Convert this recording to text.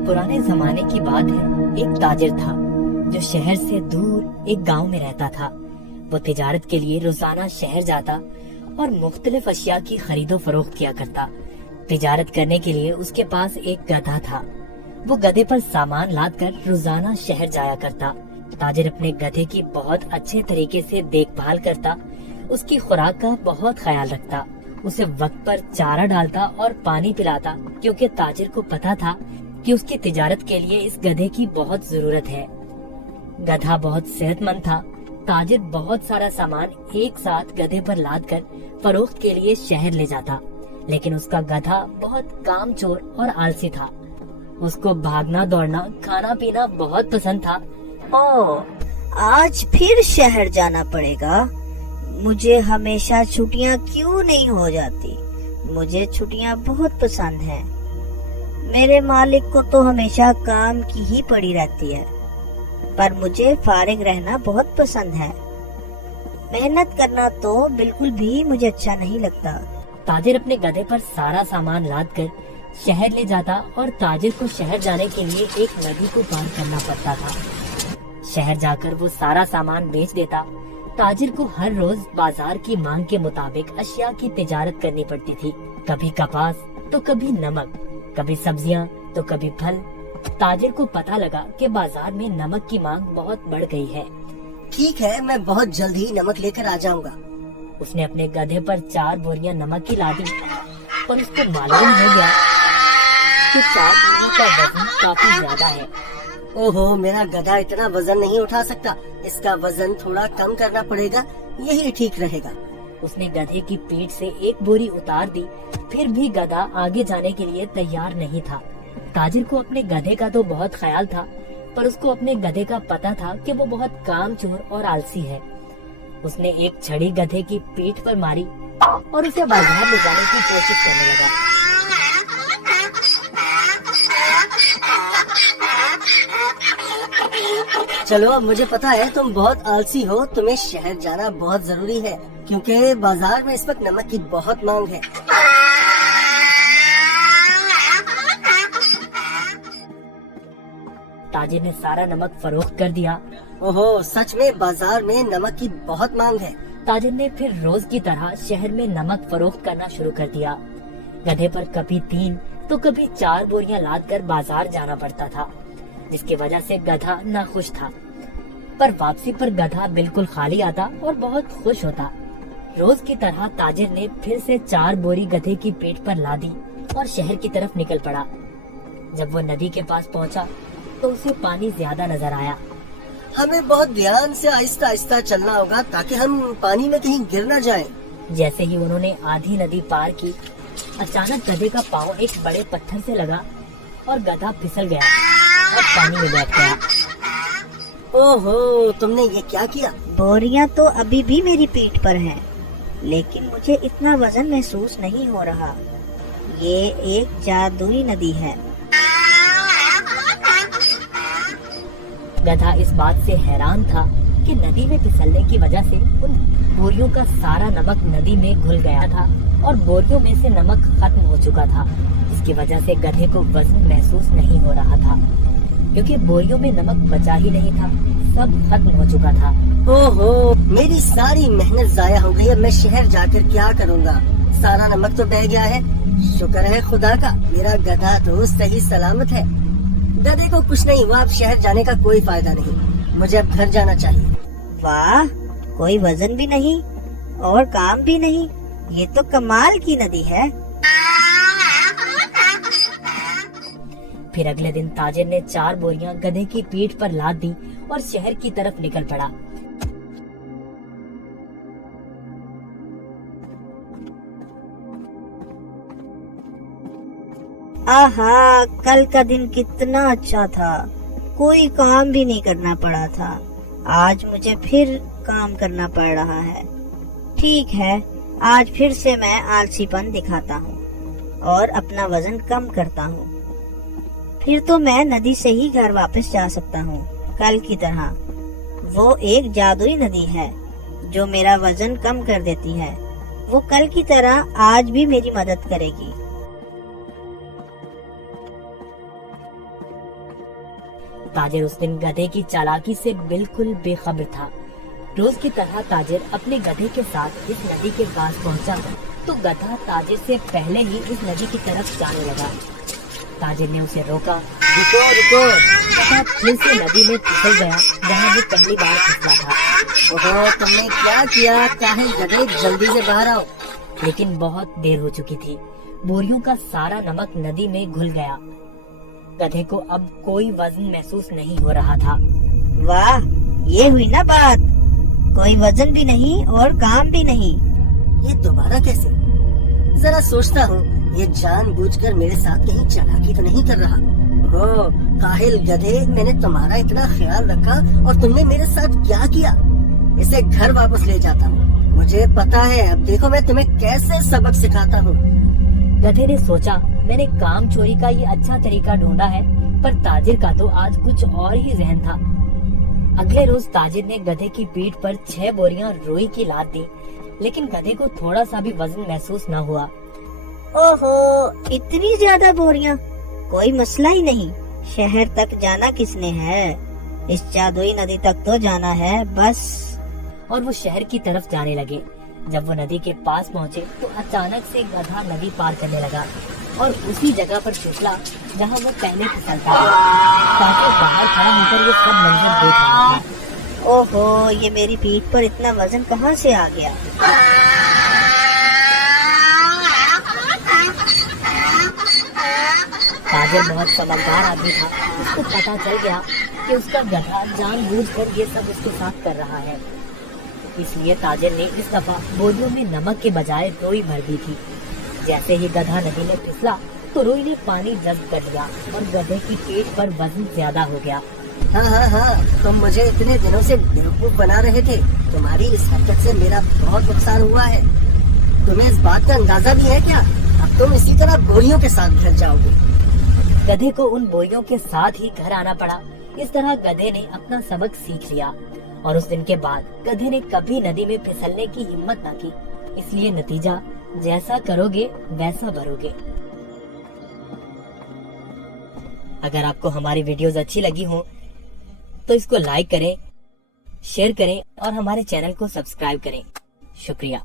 पुराने जमाने की बात है। एक ताजिर था जो शहर से दूर एक गांव में रहता था। वो तिजारत के लिए रोजाना शहर जाता और मुख्तलिफ अशिया की खरीदो फरोख्त किया करता। तिजारत करने के लिए उसके पास एक गधा था। वो गधे पर सामान लाद कर रोजाना शहर जाया करता। ताजिर अपने गधे की बहुत अच्छे तरीके से देखभाल करता, उसकी खुराक का बहुत ख्याल रखता, उसे वक्त पर चारा डालता और पानी पिलाता, क्योंकि ताजिर को पता था कि उसकी तिजारत के लिए इस गधे की बहुत जरूरत है। गधा बहुत सेहतमंद था। ताजिर बहुत सारा सामान एक साथ गधे पर लाद कर फरोख्त के लिए शहर ले जाता, लेकिन उसका गधा बहुत कामचोर और आलसी था। उसको भागना दौड़ना खाना पीना बहुत पसंद था। आज फिर शहर जाना पड़ेगा। मुझे हमेशा छुट्टियां क्यों नहीं हो जाती? मुझे छुट्टियां बहुत पसंद हैं। मेरे मालिक को तो हमेशा काम की ही पड़ी रहती है, पर मुझे फारिग रहना बहुत पसंद है। मेहनत करना तो बिल्कुल भी मुझे अच्छा नहीं लगता। ताजिर अपने गधे पर सारा सामान लाद कर शहर ले जाता और ताजिर को शहर जाने के लिए एक नदी को पार करना पड़ता था। शहर जाकर वो सारा सामान बेच देता। ताजिर को हर रोज बाजार की मांग के मुताबिक अशिया की तिजारत करनी पड़ती थी। कभी कपास तो कभी नमक, कभी सब्जियां तो कभी फल। ताजिर को पता लगा कि बाजार में नमक की मांग बहुत बढ़ गई है। ठीक है, मैं बहुत जल्द ही नमक लेकर आ जाऊंगा। उसने अपने गधे पर 4 बोरियां नमक की लादी, पर उसको मालूम हो गया कि 4 बोरियों का वजन काफी ज्यादा है। ओहो, मेरा गधा इतना वजन नहीं उठा सकता। इसका वजन थोड़ा कम करना पड़ेगा, यही ठीक रहेगा। उसने गधे की पीठ से एक बोरी उतार दी, फिर भी गधा आगे जाने के लिए तैयार नहीं था। ताजिर को अपने गधे का तो बहुत ख्याल था, पर उसको अपने गधे का पता था कि वो बहुत कामचोर और आलसी है। उसने एक छड़ी गधे की पीठ पर मारी और उसे बाजार ले जाने की कोशिश करने लगा। चलो, अब मुझे पता है तुम बहुत आलसी हो। तुम्हें शहर जाना बहुत जरूरी है, क्योंकि बाजार में इस वक्त नमक की बहुत मांग है। ताजिर ने सारा नमक फरोख्त कर दिया। ओहो, सच में बाजार में नमक की बहुत मांग है। ताजिर ने फिर रोज की तरह शहर में नमक फरोख्त करना शुरू कर दिया। गधे पर कभी 3 तो कभी 4 बोरियां लाद कर बाजार जाना पड़ता था, जिसकी वजह से गधा नाखुश था। पर वापसी पर गधा बिल्कुल खाली आता और बहुत खुश होता। रोज की तरह ताजिर ने फिर से 4 बोरी गधे की पेट पर लादी और शहर की तरफ निकल पड़ा। जब वो नदी के पास पहुंचा तो उसे पानी ज्यादा नजर आया। हमें बहुत ध्यान से आहिस्ता आहिस्ता चलना होगा, ताकि हम पानी में कहीं गिर न जाएं। जैसे ही उन्होंने आधी नदी पार की, अचानक गधे का पाँव एक बड़े पत्थर से लगा और गधा फिसल गया और पानी में बैठ गया। ओहो, तुमने ये क्या किया? बोरियां तो अभी भी मेरी पीठ पर हैं, लेकिन मुझे इतना वजन महसूस नहीं हो रहा। ये एक जादुई नदी है। गधा इस बात से हैरान था कि नदी में फिसलने की वजह से उन बोरियों का सारा नमक नदी में घुल गया था और बोरियों में से नमक खत्म हो चुका था, जिसकी वजह से गधे को वजन महसूस नहीं हो रहा था, क्योंकि बोरियों में नमक बचा ही नहीं था, सब खत्म हो चुका था। ओहो, मेरी सारी मेहनत जाया हो गई है। मैं शहर जाकर क्या करूँगा? सारा नमक तो बह गया है। शुक्र है खुदा का, मेरा गधा तो सही सलामत है। गधे को कुछ नहीं हुआ। अब शहर जाने का कोई फायदा नहीं, मुझे अब घर जाना चाहिए। वाह, कोई वजन भी नहीं और काम भी नहीं। ये तो कमाल की नदी है। फिर अगले दिन ताजिर ने 4 बोरियां गधे की पीठ पर लाद दी और शहर की तरफ निकल पड़ा। आहा, कल का दिन कितना अच्छा था। कोई काम भी नहीं करना पड़ा था। आज मुझे फिर काम करना पड़ रहा है। ठीक है, आज फिर से मैं आलसीपन दिखाता हूँ और अपना वजन कम करता हूँ। फिर तो मैं नदी से ही घर वापस जा सकता हूँ कल की तरह। वो एक जादुई नदी है जो मेरा वजन कम कर देती है। वो कल की तरह आज भी मेरी मदद करेगी। ताजिर उस दिन गधे की चालाकी से बिल्कुल बेखबर था। रोज की तरह ताजिर अपने गधे के साथ इस नदी के पास पहुंचा तो गधा ताजिर से पहले ही इस नदी की तरफ जाने लगा। ताजिर ने उसे रोका। रुको रुको। गधा फिर से नदी में फिसल गया जहाँ वो पहली बार फिसला था। ओहो, तुमने क्या किया? काहे गधे, जल्दी से बाहर आओ। लेकिन बहुत देर हो चुकी थी। बोरियों का सारा नमक नदी में घुल गया। गधे को अब कोई वजन महसूस नहीं हो रहा था। वाह, ये हुई ना बात। कोई वजन भी नहीं और काम भी नहीं। ये दोबारा कैसे? जरा सोचता हूँ, ये जानबूझकर मेरे साथ कहीं चालाकी तो नहीं कर रहा। ओ काहिल गधे, मैंने तुम्हारा इतना ख्याल रखा और तुमने मेरे साथ क्या किया? इसे घर वापस ले जाता हूँ। मुझे पता है, अब देखो मैं तुम्हें कैसे सबक सिखाता हूँ। गधे ने सोचा, मैंने काम चोरी का ये अच्छा तरीका ढूंढा है, पर ताजिर का तो आज कुछ और ही जहन था। अगले रोज ताजिर ने गधे की पीठ पर 6 बोरियां रुई की लाद दी, लेकिन गधे को थोड़ा सा भी वजन महसूस न हुआ। ओहो, इतनी ज्यादा बोरियां? कोई मसला ही नहीं। शहर तक जाना किसने है? इस जादुई नदी तक तो जाना है बस। और वो शहर की तरफ जाने लगे। जब वो नदी के पास पहुँचे तो अचानक से गधा नदी पार करने लगा और उसी जगह पर फिसला जहाँ वो पहले फिसलता था। ताजिर बाहर खड़ा होकर ये सब मंजर देख रहा था। ओहो, ये मेरी पीठ पर इतना वजन कहाँ से आ गया? ताजिर बहुत समझदार आदमी था। उसको पता चल गया कि उसका गधा जानबूझकर ये सब उसके साथ कर रहा है। इसलिए ताजिर ने इस दफा बोरियों में नमक के बजाय रुई भर दी थी। जैसे ही गधा नदी में फिसला तो रुई ने पानी जब्त कर लिया और गधे की पीठ पर वजन ज्यादा हो गया। हाँ, तुम मुझे इतने दिनों से बेवकूफ बना रहे थे। तुम्हारी इस हरकत से मेरा बहुत नुकसान हुआ है। तुम्हें इस बात का अंदाजा भी है क्या? अब तुम इसी तरह बोरियों के साथ घर जाओगे। गधे को उन बोरियों के साथ ही घर आना पड़ा। इस तरह गधे ने अपना सबक सीख लिया और उस दिन के बाद गधे ने कभी नदी में फिसलने की हिम्मत न की। इसलिए नतीजा, जैसा करोगे वैसा भरोगे। अगर आपको हमारी वीडियोस अच्छी लगी हो तो इसको लाइक करें, शेयर करें और हमारे चैनल को सब्सक्राइब करें। शुक्रिया।